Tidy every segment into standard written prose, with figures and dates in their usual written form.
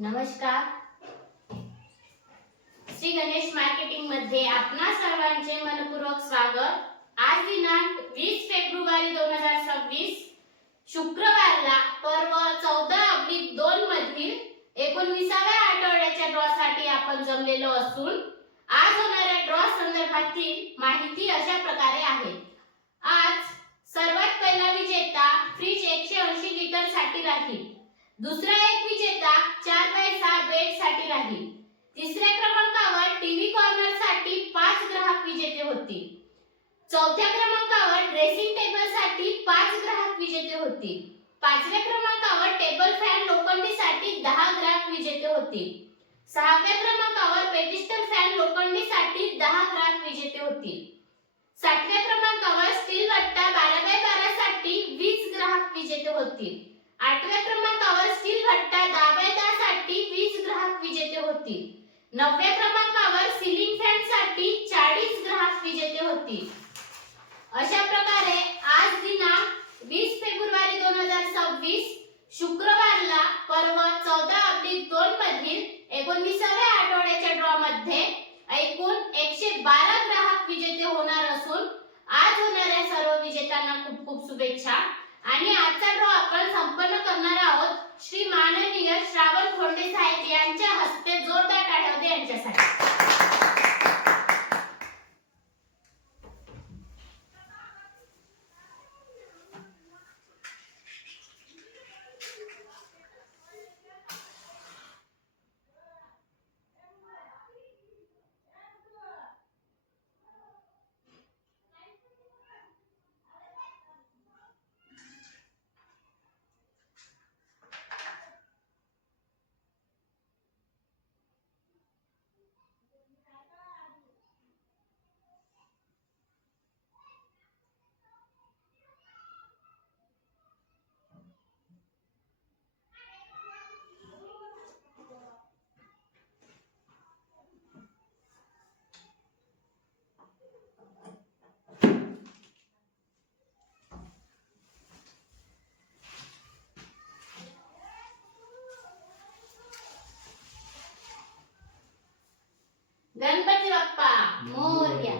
नमस्कार. श्री गणेश मार्केटिंग मध्ये आपणा सर्वांचे मनपूर्वक स्वागत. आज दिनांक 20 फेब्रुवारी 2026 शुक्रवारला पर्व 14/2 मधील 19व्या आठवड्याच्या ड्रॉ साठी आपण जमलेलो असून आज होणाऱ्या ड्रॉ संदर्भातील माहिती अशा प्रकारे आहे. आज सर्वात पहिला विजेता फ्रिज 180 लिटर साठी राहील. दुसरा एक विजेता 4x6 बेड साठी राहील. तिसऱ्या क्रमांकावर टीव्ही कॉर्नर साठी 5 ग्राहक विजेते होतील. चौथ्या क्रमांकावर ड्रेसिंग टेबल साठी 5 ग्राहक विजेते होतील. पाचव्या क्रमांकावर टेबल फॅन लोखंडी साठी 10 ग्राहक विजेते होतील. सहाव्या क्रमांकावर पेडिस्टल फॅन लोखंडी साठी 10 ग्राहक विजेते होतील. सातव्या क्रमांकावर स्टील वट्टा 12x12 साठी 20 ग्राहक विजेते होतील. आठव्या क्रमांकावर स्टील भट्टा 10x10 साठी 20 ग्राहक विजेते होतील. नवव्या क्रमांकावर सीलिंग फॅन साठी 40 ग्राहक विजेते होतील. अशा प्रकारे आज दिनांक 20 फेब्रुवारी 2026 शुक्रवारला पर्व 14/2 मधील 19व्या आठवड्याच्या ड्रॉ मध्ये एकूण 112 ग्राहक विजेते होणार असून आज होणाऱ्या सर्व विजेत्यांना खूप खूप शुभेच्छा. आणि आजचा ड्रॉ आपण संपन्न करणार आहोत श्री माननीय श्रावण खोंडे साहेब यांच्या हस्ते. जोरदार टाळ्या होते यांच्यासाठी. गणपती बाप्पा मोरया.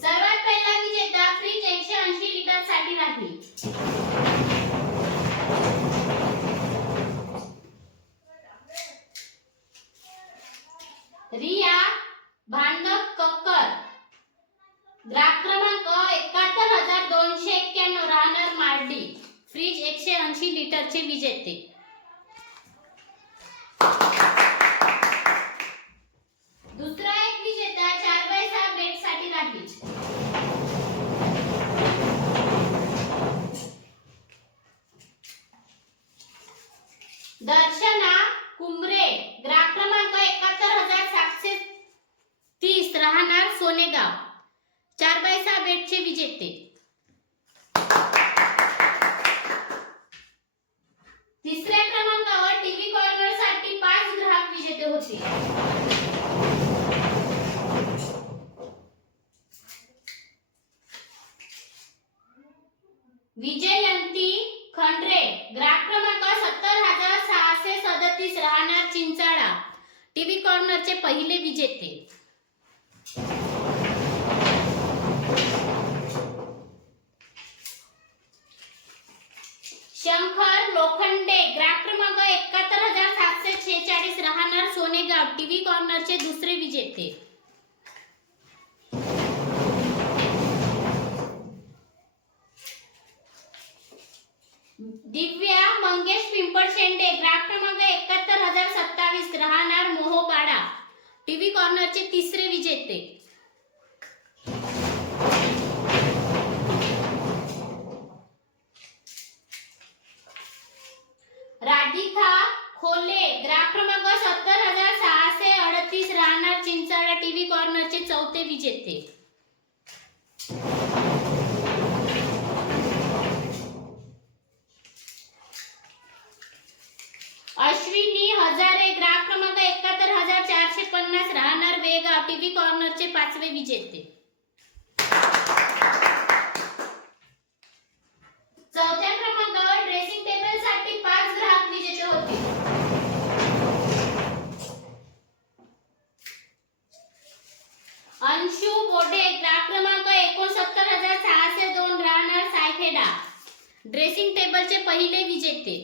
सर्वात पहिला विजेता फ्रिज 180 लिटर साठी राहील. रिया भांडक कक्कर, ग्राहक क्रमांक 71,291 राहणार मार्डी, फ्रिज 180 लिटरचे विजेते. दुसरा एक विजेता 4x6 बेड साठी राहील. दर्शना कुंभरे, ग्राहक क्रमांक 71,730 राहणार सोनेगाव, 4x6 बेडचे विजेते. तिसऱ्या क्रमांकावर टीव्ही कॉर्नर साठी 5 ग्राहक विजेते होते. विजयंती खंड्रे, ग्राहक क्रमांक 70,637 राहणार चिंचाळा, टीव्ही कॉर्नरचे पहिले विजेते. शंकर लोखंडे, ग्राहक क्रमांक 71,746 राहणार सोनेगाव, टीव्ही कॉर्नरचे दुसरे विजेते. दिव्या मंगेश पिंपळशेंडे, ग्राहक क्रमांक 71,027 राहणार मोहोपाडा, टीव्ही कॉर्नरचे तिसरे विजेते. राधिका खोले, ग्राहक क्रमांक 70,638 राहणार चिंचाळा, टीव्ही कॉर्नरचे चौथे विजेते. अश्विनी हजारे, ग्राहक क्रमांक 71,450 राहणार बेळगाव, टीव्ही कॉर्नरचे पाचवे विजेते. चौथ्या क्रमांकावर ड्रेसिंग टेबल साठी 5 ग्राहक विजेते होते. अंशु बोडे ग्राहक क्रमांक 69602 राहणार सायखेडा, ड्रेसिंग टेबलचे पहिले विजेते.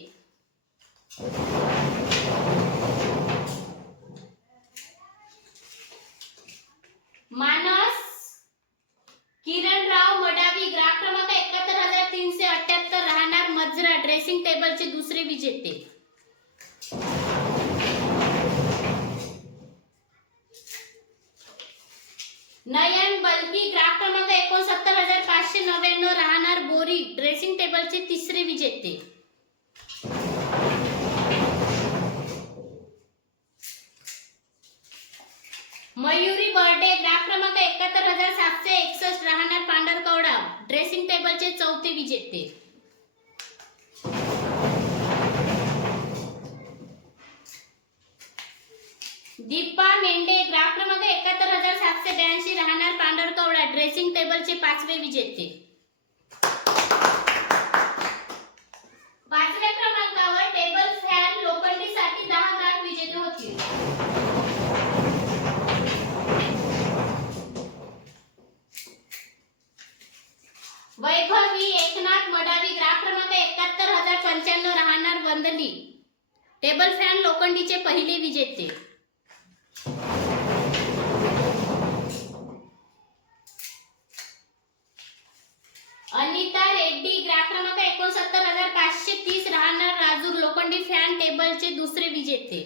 मानस किरणराव मडावी ग्राहक क्रमांक 71378 राहणार मजरा, ड्रेसिंग टेबलचे दुसरे विजेते. नयन बलकी ग्राहक क्रमांक 69599 राहणार बोरी, ड्रेसिंग टेबलचे तिसरे विजेते. मयुरी बर्डे ग्राहक क्रमांक 71761 राहणार पांढरकवडा, ड्रेसिंग टेबलचे चौथे विजेते. दीपा मेंढे ग्राहक क्रमांक 71782 राहणार पांढरकवडा, ड्रेसिंग टेबलचे पाचवे विजेते. पाचव्या क्रमांकावर टेबल फॅन लोखंडीसाठी 10 ग्राहक विजेते होतील. वैभवी एकनाथ मडावी ग्राहक क्रमांक 71095 राहणार वंदली, टेबल फॅन लोखंडीचे पहिले विजेते. अनिता रेड्डी ग्राहक क्रमांक 69530 राहणार राजूर, लोखंडी फॅन टेबलचे दुसरे विजेते.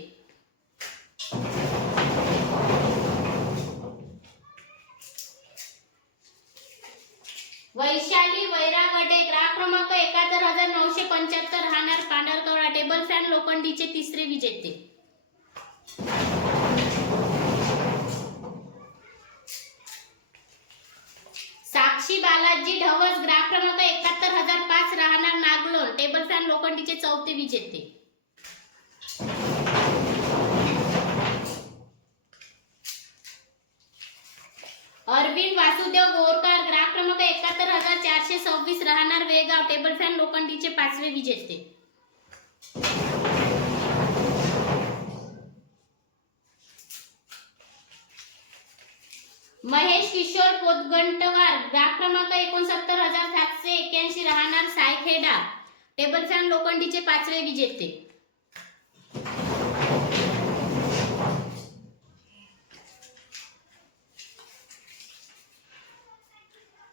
वैशाली वैरागडे ग्राहक क्रमांक 71975 राहणार पांढरकवडा, टेबल फॅन लोखंडीचे तिसरे विजेते. साक्षी बालाजी ढवस ग्राहक क्रमांक 71005 राहणार नागलोन, टेबल फॅन लोखंडीचे चौथे विजेते. अरविंद वासुदेव बोरकर ग्राहक क्रमांक 71426 राहणार वेगाव, टेबल फॅन लोखंडीचे पाचवे विजेते. महेश किशोर पोतगंटवार ग्राहक क्रमांक 69781 राहणार सायखेडा, टेबल फॅन लोखंडीचे पाचवे विजेते.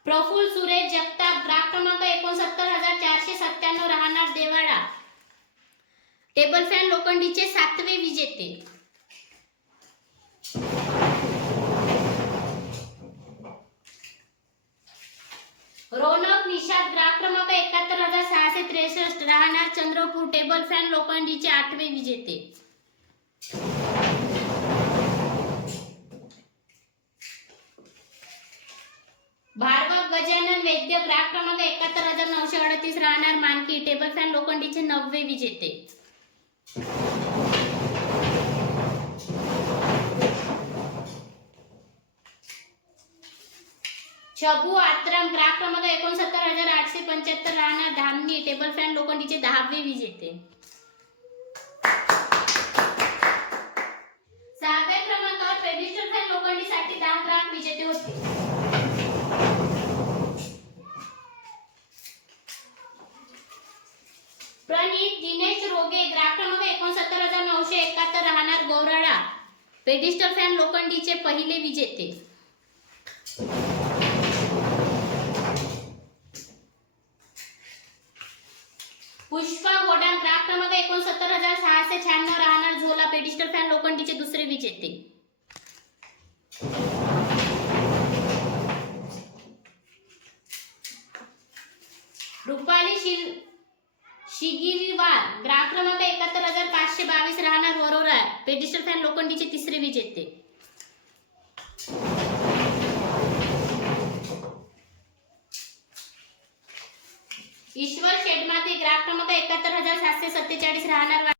प्रफुल्ल सुरेश जगताप ग्राहक क्रमांक 69497 राहणार देवाडा, टेबल फॅन लोखंडीचे सातवे विजेते. रोनक निषाद ग्राहक क्रमांक 71663 राहणार चंद्रपूर, टेबल फॅन लोखंडीचे आठवे विजेते. भार्गव गजानन वैद्य ग्राहक क्रमांक 71938 राहणार मानकी, टेबल फॅन लोखंडीचे नववे विजेते. शबू आत्रम ग्राहक क्रमांक 69875 राहणार धामणी, टेबल फॅन लोखंडीचे 10वे विजेते. 6व्या क्रमांकावर पेडिस्टल फॅन लोखंडीसाठी 10 ग्राहक विजेते होते. प्रणित दिनेश रोगे ग्राहक क्रमांक 69971 राहणार गौराळा, पेडिस्टल फॅन लोखंडीचे पहिले विजेते. पुष्पा गोडाम ग्राहक क्रमांक 69696 राहणार झोला, पेडिस्टल फॅन लोखंडीचे दुसरे विजेते. रुपाली शिगिरीवार ग्राहक क्रमांक 71522 राहणार वरोरा, पेडिस्टल फॅन लोखंडीचे तिसरे विजेते. ईश्वर शेडमाते ग्राहक क्रमांक 71747 राहणार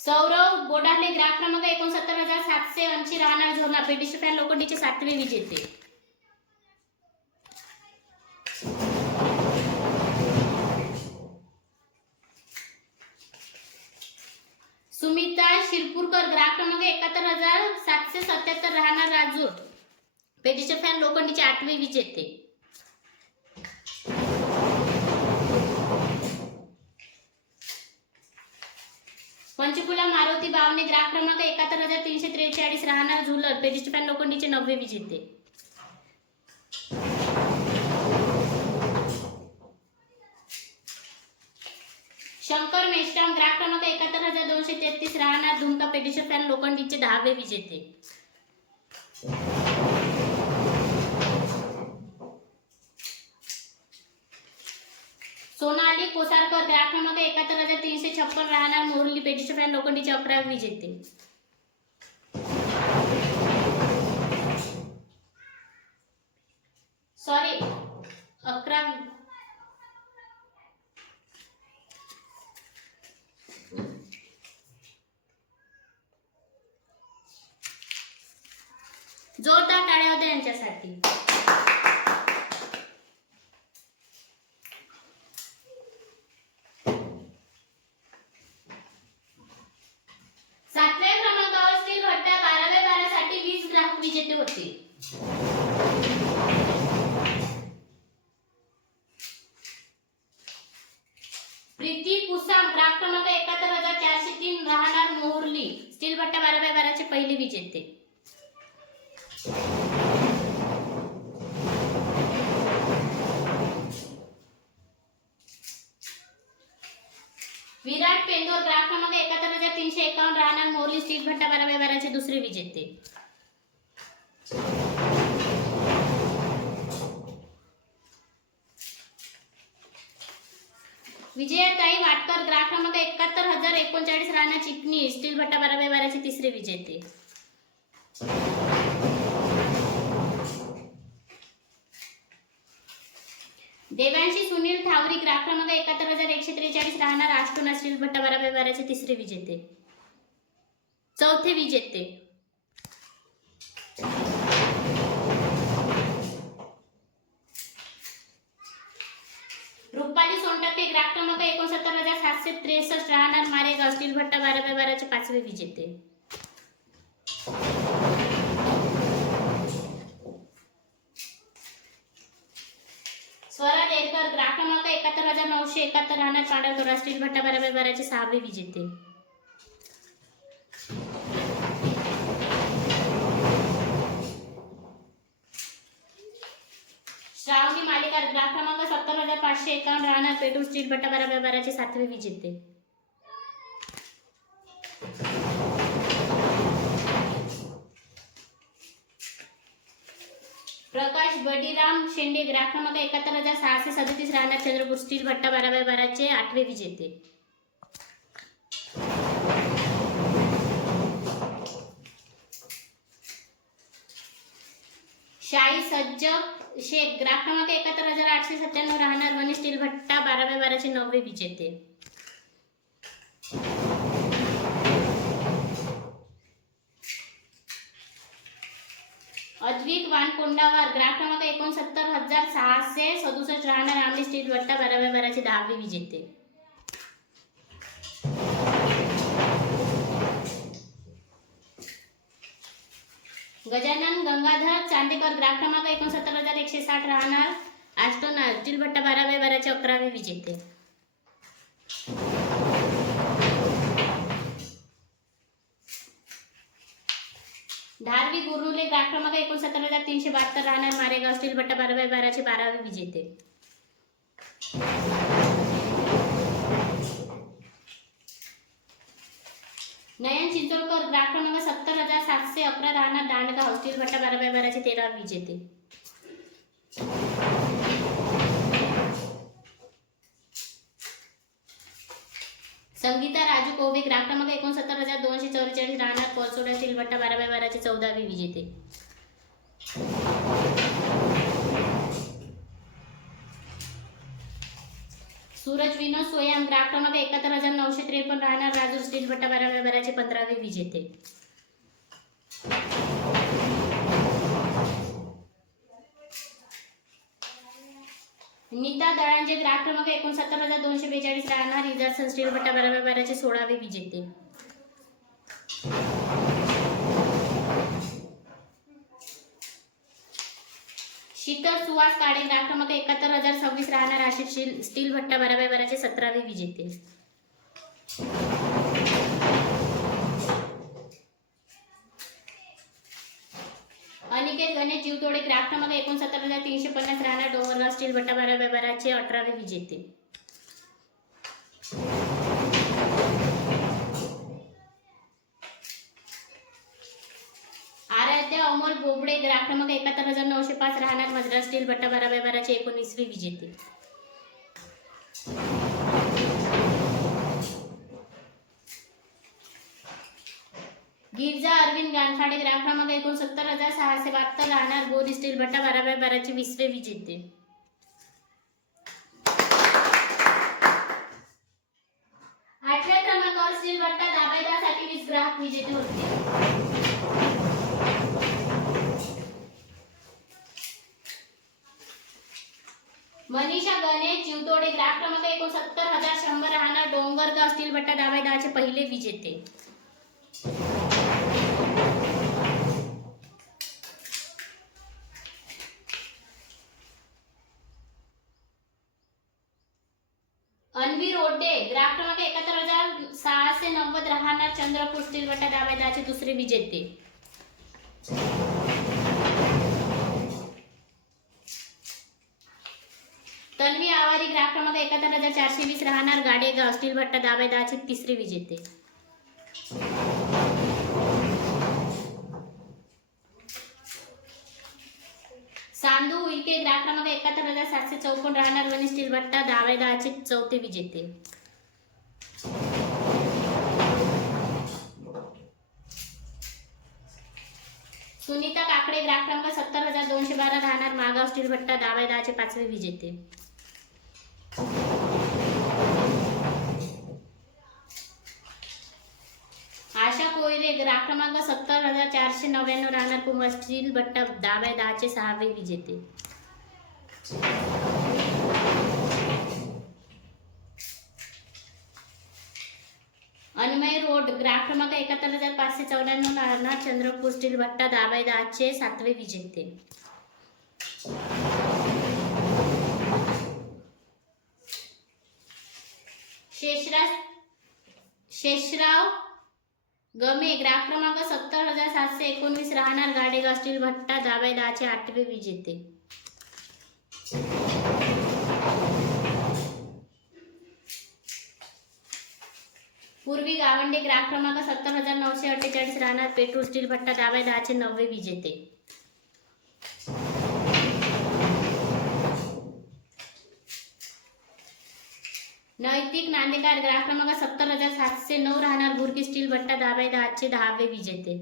सौरव बोडाले ग्राहक क्रमांक 69,780 राहणार झोला पेटिशन फॅन लोखंडीचे 7वे विजेते. सुमिता शिरपूरकर ग्राहक क्रमांक 71,777 राहणार राजूर पेटिशन फॅन लोखंडीचे 8वे विजेते. पंचकुला मारुती बावणे ग्राहक क्रमांक 71,343 राहणार झुलर पेटिशन फॅन लोखंडीचे 9वे विजेते. शंकर मेश्राम ग्राहक क्रमांक 71,233 राहणार धुमका पेटिशन फॅन लोखंडीचे 10वे विजेते. सोनाली कोसारकर ग्राहक क्रमांक 71,356 राहणार मोरली पेटिशन फॅन लोखंडीचे 11वे विजेते. सॉरी 11. जोरदार टाळ्या होत्या यांच्यासाठी. सातव्या क्रमांकावर स्टील भट्ट्या 12 साठी 20 ग्राहक विजेते होते. प्रीती पुसाम ग्राहक क्रमांक 71,403 राहणार मोहर्ली स्टील भट्ट्या 12 चे पहिले विजेते. विराट पेंदोर ग्राहक क्रमांक 71,351 राहणार मोरली स्टील भट्टा 12 चे दुसरे विजेते. विजयाताई वाटकर ग्राहक क्रमांक 71,039 राहणार चिकनी स्टील भट्टा 12 चे तिसरे विजेते. देवांशी सुनील ठावरी ग्राहक क्रमांक 71,143 राहणार आष्टोना स्टील भट्टा 12 चे तिसरे विजेते. चौथे विजेते. रुपाली सोनटक्के ग्राहक क्रमांक 69,763 राहणार मारेगाव स्टील भट्टा 12 चे 5वे विजेते. स्वरा देरकर ग्राहक क्रमांक 71,971 राहणार पांढरकवडा स्टील भट्टा 12 चे 6वे विजेते. श्रावणी मालेकर ग्राहक क्रमांक 70,551 राहणार पेटूर स्टील भट्टा 12 चे 7वे विजेते. प्रकाश बडीराम शेंडे ग्राहक क्रमांक 71,637 राहणार चंद्रपूर स्टील भट्टा 12 चे 8वे विजेते. शाही सज्जक शेख ग्राहक क्रमांक 71,897 राहणार वनी स्टील भट्टा 12 चे 9वे विजेते. अद्विक वानकोंडावर ग्राहक क्रमांक 69,667 राहणार आमली स्टील भट्टा 12 चे 10वे विजेते. गजानन गंगाधर चांदेकर ग्राहक क्रमांक 69,160 राहणार आष्टोना स्टील भट्टा 12 चे 11वे विजेते. धारवी गुरुले ग्राहक क्रमांक 69,372 राहणार मारेगाव स्टील भट्टा 12 चे 12वे विजेते. नयन चिंचोळकर ग्राहक क्रमांक 70,711 राहणार दांडगाव स्टील भट्टा 12 चे 13वे विजेते. संगीता राजू कोबे ग्राहक क्रमांक 69,244 राहणार कोलसोडा स्टील भट्टा 12 चे 14वे विजेते. सूरज विनोद सोयाम ग्राहक क्रमांक 71,953 राहणार राजूर स्टील भट्टा 12 15वे विजेते. नीता दळांजे ग्राहक क्रमांक 69,242 राहणार इजाज स्टील भट्टा 12 16वे विजेते. शीतल सुहास काळे ग्राहक क्रमांक 71,026 राहणार आशिष स्टील भट्टा 12 17वे विजेते. अनिकेत गणेश जीवतोडे ग्राहक क्रमांक 69,350 राहणार डोंगरगाव स्टील भट्टा 12 18वे विजेते. आराध्य अमोल बोबडे ग्राहक क्रमांक 71,905 राहणार मद्रास स्टील भट्टा 12 19वे विजेते. गिरजा अरविंद गानखाडे ग्राहक क्रमांक 69,672 राहणार बोरी स्टील भट्टा 12 20वे विजेते. आठव्या क्रमांकावर स्टील भट्टा दाबायदासाठी 20 ग्राहक विजेते होते. मनीषा गणेश जीवतोडे ग्राहक क्रमांक 69,100 राहणार डोंगरगाव स्टील भट्टा 10/10 पहिले विजेते. अन्वी रोडे ग्राहक क्रमांक 71,690 राहणार चंद्रपूर स्टील भट्टा 10/10 दुसरे विजेते. तन्वी आवारी ग्राहक क्रमांक 71,420 राहणार गाडेगाव स्टील भट्टा 10/10 तिसरे विजेते. सांदू उईके ग्राहक क्रमांक 71,754 राहणार वनी स्टील भट्टा 10/10 चौथे विजेते. सुनीता काकडे ग्राहक क्रमांक 70,212 राहणार मागाव स्टील भट्टा 10/10 पाचवे विजेते. आशा कोयरे ग्राहक क्रमांक 70,499 राहणार कुंभ स्टील भट्टा 10/10 सहावे विजेते. अन्मय रोड ग्राहक क्रमांक 71,594 राहणार चंद्रपूर स्टील भट्टा 10/10 सातवे विजेते. शेषराव गमे ग्राहक क्रमांक 70,719 राहणार गाडेगाव स्टील भट्टा 10/10 आठवे विजेते. पूर्वी गावंडे ग्राहक क्रमांक 70,948 राहणार पेट्रोल स्टील भट्टा 10/10 9वे विजेते. नैतिक नांदेकर ग्राहक क्रमांक 70,709 राहणार बुर्गी स्टील भट्टा 10/10 10वे विजेते.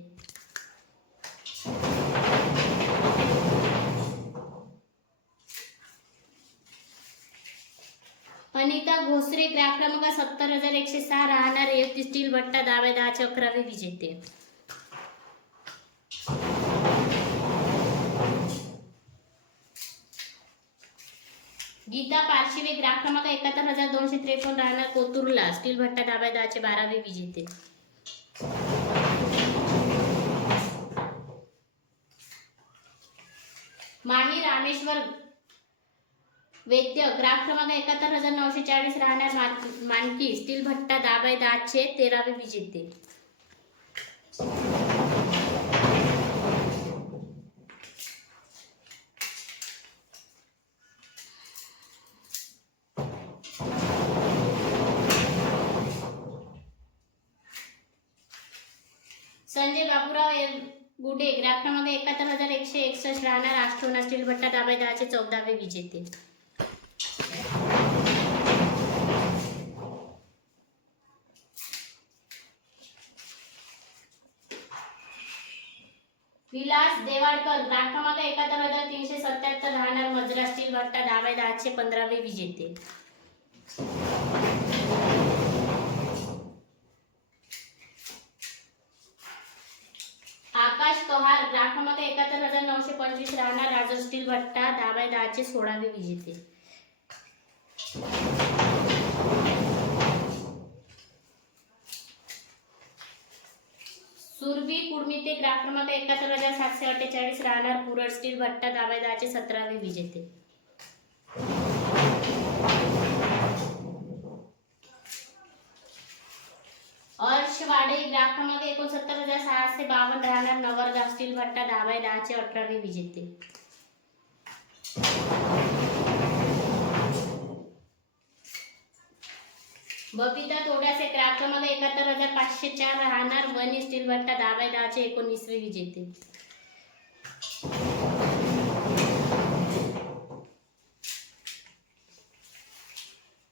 अनिता घोसरे ग्राहक क्रमांक 70,106 राहणार एफटी स्टील भट्टा 10/10 11वे विजेते. गीता पारशिवे ग्राहक क्रमांक 71,253 राहणार कोतुर्ला स्टील भट्टा 10/10 12वे विजेते. माही रामेश्वर वैद्य ग्राहक क्रमांक 71,940 राहणार मानकी स्टील भट्टा 10/10 13वे विजेते. संजय बापूराव गुडे ग्राहक क्रमांक 71,161 राहणार आष्टोना स्टील भट्टा 10/10 14वे विजेते. विलास देवाडकर ग्राहक क्रमांक 71,377 राहणार मद्रास स्टील भट्टा 10/10 15वे विजेते. आकाश कहार ग्राफ क्रमांक 71,925 राहणार राजन स्टील भट्टा 10/10 16वे विजेते. सुरभी कुडमिते ग्राफ क्रमांक 71,748 राहणार पुरड स्टील भट्टा 10/10 17वे विजेते. अर्श वाडे ग्राफ क्रमांक 69,652 राहणार नवरगाव स्टील भट्टा 10/10 18वे विजेते. बबिता तोड्याचे ग्राफ क्रमांक 71,504 राहणार वनी स्टील भट्टा 10/10 19वे विजेते.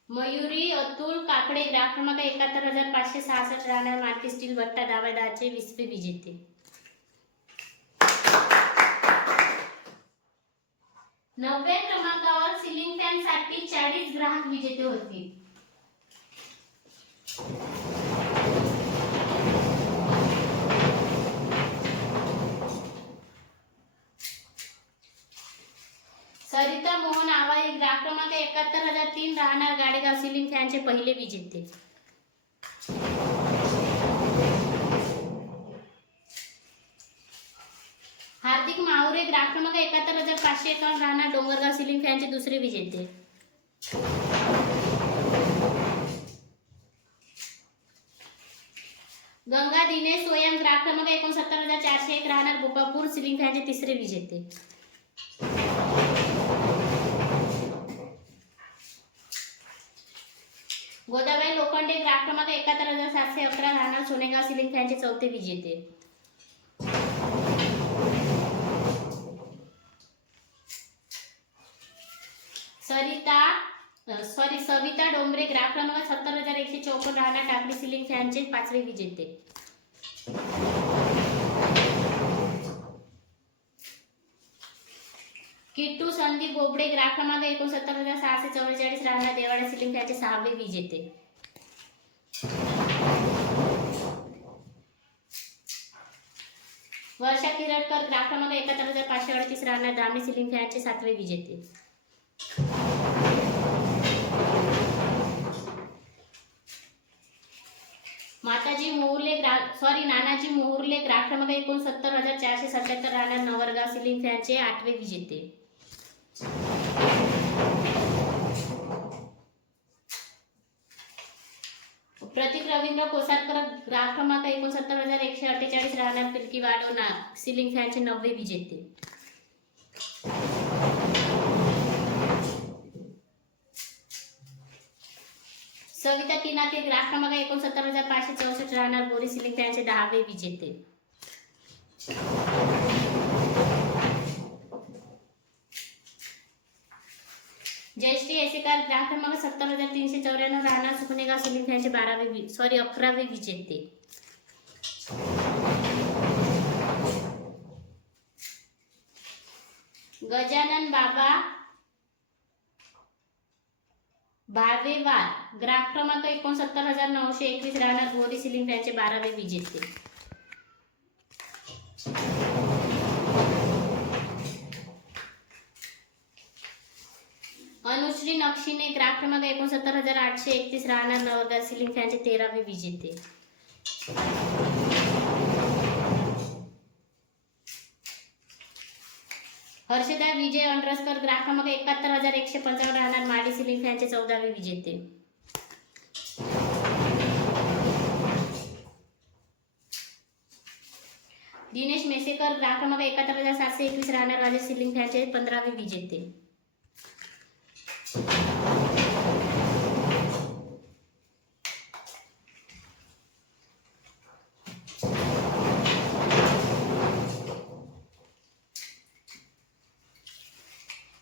मयुरी अतुल काकडे ग्राफ क्रमांक 71,566 राहणार माती स्टील भट्टा 10/10 20वे विजेते. नवव्या क्रमांकावर सिलिंग फॅन साठी 40 ग्राहक विजेते होतील. सरिता मोहन आवाई ग्राफ क्रमांक 71,003 राहणार गाडेगाव सिलिंग फॅनचे पहिले विजेते. हार्दिक माहुरे ग्राफ क्रमांक 71,551 राहणार डोंगरगाव सिलिंग फॅनचे दुसरे विजेते. गंगा दिनेश स्वयं ग्राफ क्रमांक 69,401 राहणार गोपापूर सिलिंग फॅनचे तिसरे विजेते. गोदाबाई लोखंडे ग्राफ क्रमांक 71,711 राहणार सोनेगाव सिलिंग फॅनचे चौथे विजेते. सविता डोंबरे ग्राफ क्रमांक 70,154 राहणार टाकळी सिलिंग फॅनचे पाचवे विजेते. किट्टू संदीप बोबडे ग्राफ क्रमांक 69,644 राहणार देवाडा सिलिंग फॅनचे सहावे विजेते. वर्षा किरटकर ग्राफ क्रमांक 71,538 राहणार दामणी सिलिंग फॅनचे सातवे विजेते. नानाजी मोहुर्ले ग्राफ क्रमांक 69,477 राहणार नवरगाव सिलिंग फॅनचे आठवे विजेते. प्रतीक रवींद्र कोसारकर ग्राफ क्रमांक 69,148 राहणार पिलकी वाडोना सिलिंग फॅनचे नववे विजेते. सविता किनाके ग्राफ क्रमांक 69,564 राहणार बोरी सिलिंग फॅनचे 10वे विजेते. जयश्री एसेकर ग्राफ क्रमांक 70,394 राहणार सुकनेगाव सिलिंग फॅनचे 11वे विजेते. गजानन बाबा भावेवार ग्राफ क्रमांक 69,921 राहणार बोरी सिलिंग फॅनचे 12वे विजेते. अनुश्री नक्षीने ग्राफ क्रमांक 69,831 राहणार नवरगाव सिलिंग फॅनचे 13वे विजेते. हर्षदा विजय अंडरस्कर ग्राफ क्रमांक 71,155 राहणार माडी सिलिंग फॅनचे 14वे विजेते. दिनेश मेसेकर ग्राफ क्रमांक 71,721 राहणार राजेश सिलिंग फॅनचे 15वे विजेते.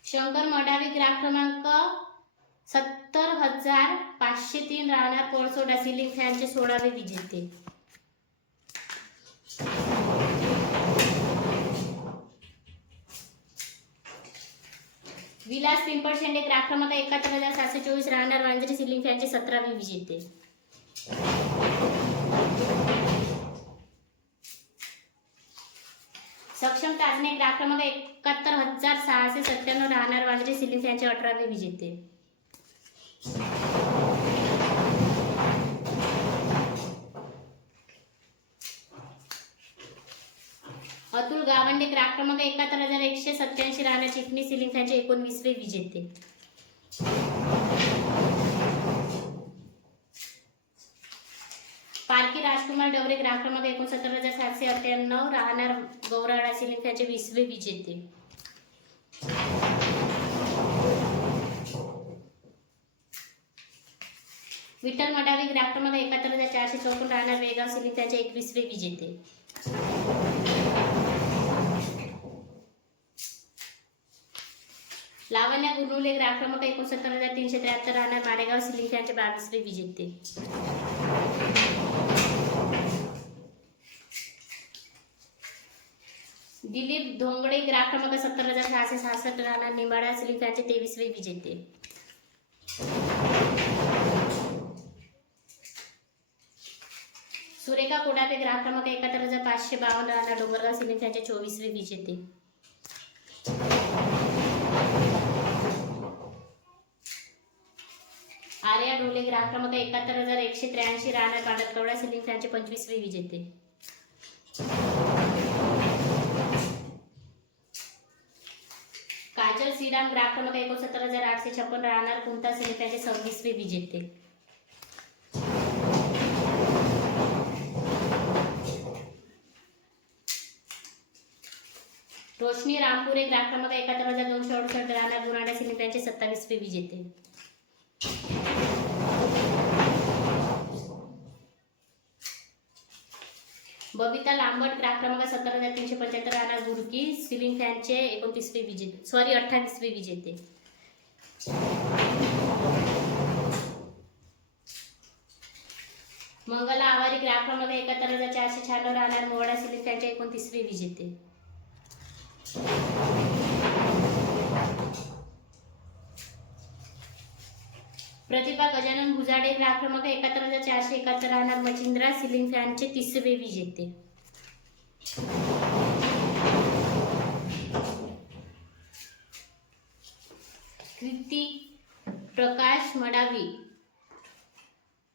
शंकर मडावी ग्राफ क्रमांक 70,503 राहणार कोळसोडा सिलिंग फॅनचे 16वे विजेते. विलास पिंपळशेंडे ग्राहक क्रमांक 71,724 राहणार वांजरी सिलिंग फॅनचे 17वे विजेते. सक्षम ताजने ग्राहक क्रमांक 71,697 राहणार वांजरी सिलिंग फॅनचे 18वे विजेते. अतुल गावंडे ग्राहक क्रमांक 71,187 राहणार चिकणी सिलिंग फॅनचे 19वे विजेते. पारकी राजकुमार डवरे ग्राहक क्रमांक 69,798 राहणार गौराडा सिलिंग फॅनचे 20वे विजेते. विठ्ठल मडावी ग्राहक क्रमांक 71,454 राहणार वेगाव सिलिंग फॅनचे 21वे विजेते. लावण्या गुरुले ग्राहक क्रमांक 69,373 राहणार मारेगाव सिलिंग फॅनचे 22वे विजेते. दिलीप धोंगडे ग्राहक क्रमांक 70,666 राहणार निंबाळा सिलिंग फॅनचे 23वे विजेते. सुरेखा कोडापे ग्राहक क्रमांक 71,552 राहणार डोंगरगाव सिलिंग फॅनचे 24वे विजेते. आर्या ढोले ग्राहक क्रमांक 71,183 राहणार पांढरकवडा सिलिंग फॅनचे 25वे विजेते. काजल श्रीराम ग्राहक क्रमांक 69,856 राहणार कुंता सिलिंग फॅनचे 26वे विजेते. रोशनी रामपुरे ग्राहक क्रमांक 71,268 राहणार गुणाडा सिलिंग फॅनचे 27वे विजेते. बबिता लांबट ग्राहक क्रमांक 70,375 राहणार गुडकी सिलिंग फॅनचे 29वे विजेते 28वे विजेते. मंगला आवारी ग्राहक क्रमांक 71,496 राहणार मोवाडा सिलिंग फॅनचे 29वे विजेते. प्रतिभा गजानन भुजाडे ग्राहक क्रमांक 71,471 राहणार मचिंद्रा सिलिंग फॅनचे 30वे विजेते. कृती प्रकाश मडावी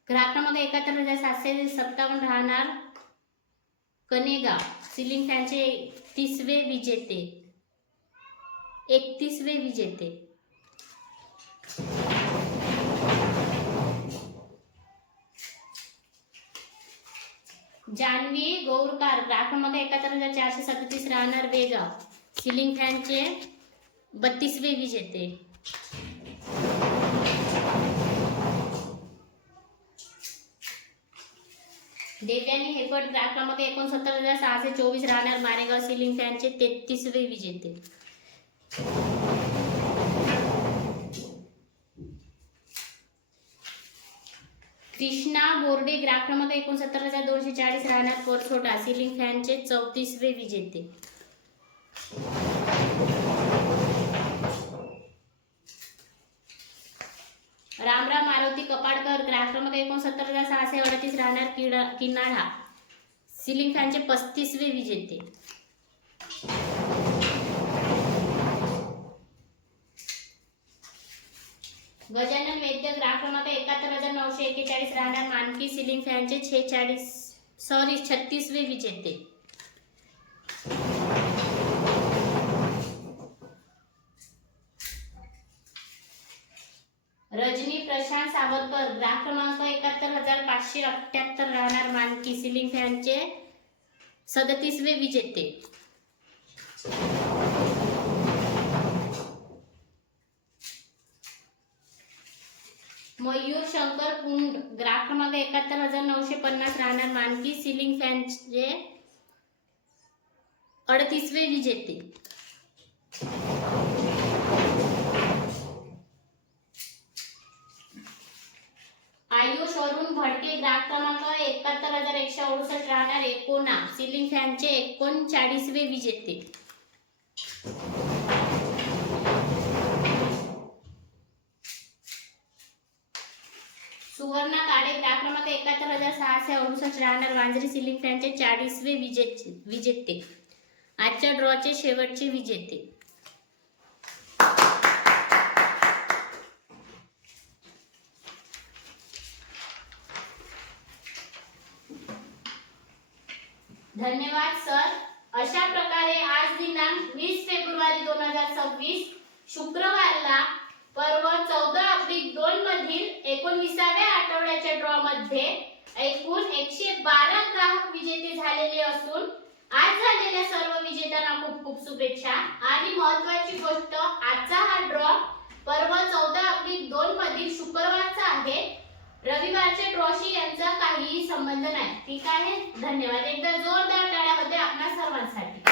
ग्राहक क्रमांक 71,757 राहणार कनेगाव सिलिंग फॅनचे 31वे विजेते. जानवी गौरकार ग्राहक क्रमांक 71,437 राहणार बेगाव सिलिंग फॅनचे 32वे विजेते. देवयानी हेपट ग्राहक क्रमांक 69,624 राहणार मारेगाव सिलिंग फॅनचे 33वे विजेते. कृष्णा बोर्डे ग्राहक क्रमांक 69,240 राहणार कोरछोटा सिलिंग फॅनचे 34वे विजेते. रामराम मारुती कपाडकर ग्राहक क्रमांक 69,638 राहणार किनाळा सिलिंग फॅनचे 35वे विजेते. गजानन वैद्य ग्राहक क्रमांक 71,941 राहणार मानकी सिलिंग फॅनचे 36वे विजेते. रजनी प्रशांत सावरकर ग्राहक क्रमांक 71,578 राहणार मानकी सिलिंग फॅनचे 37वे विजेते. मयूर शंकर कुंड ग्राहक क्रमांक 71,950 राहणार मानकी सिलिंग फॅनचे 38वे विजेते. आयुष अरुण भडके ग्राहक क्रमांक 71,168 राहणार एकोणा सिलिंग फॅनचे 39वे विजेते. सुवर्णा काळे ग्राहक क्रमांक 71,668 राहणार मांजरी सिलिंग फॅनचे 40वे विजेते, आजच्या ड्रॉचे शेवटचे विजेते. धन्यवाद सर. अशा प्रकारे आज दिनांक 20 फेब्रुवारी 2026 शुक्रवारला पर्व 14/2 मधील 19व्या आठवड्याच्या ड्रॉ मध्ये एकूण 112 ग्राहक विजेते झालेले असून आज झालेल्या सर्व विजेत्यांना खूप खूप शुभेच्छा. आणि महत्त्वाची गोष्ट, आजचा हा ड्रॉ पर्व 14/2 मधील शुक्रवारचा आहे. रविवारच्या ड्रॉशी यांचा काहीही संबंध नाही. ठीक आहे. धन्यवाद. एकदा जोरदार टाळ्या होते आपणा सर्वांसाठी.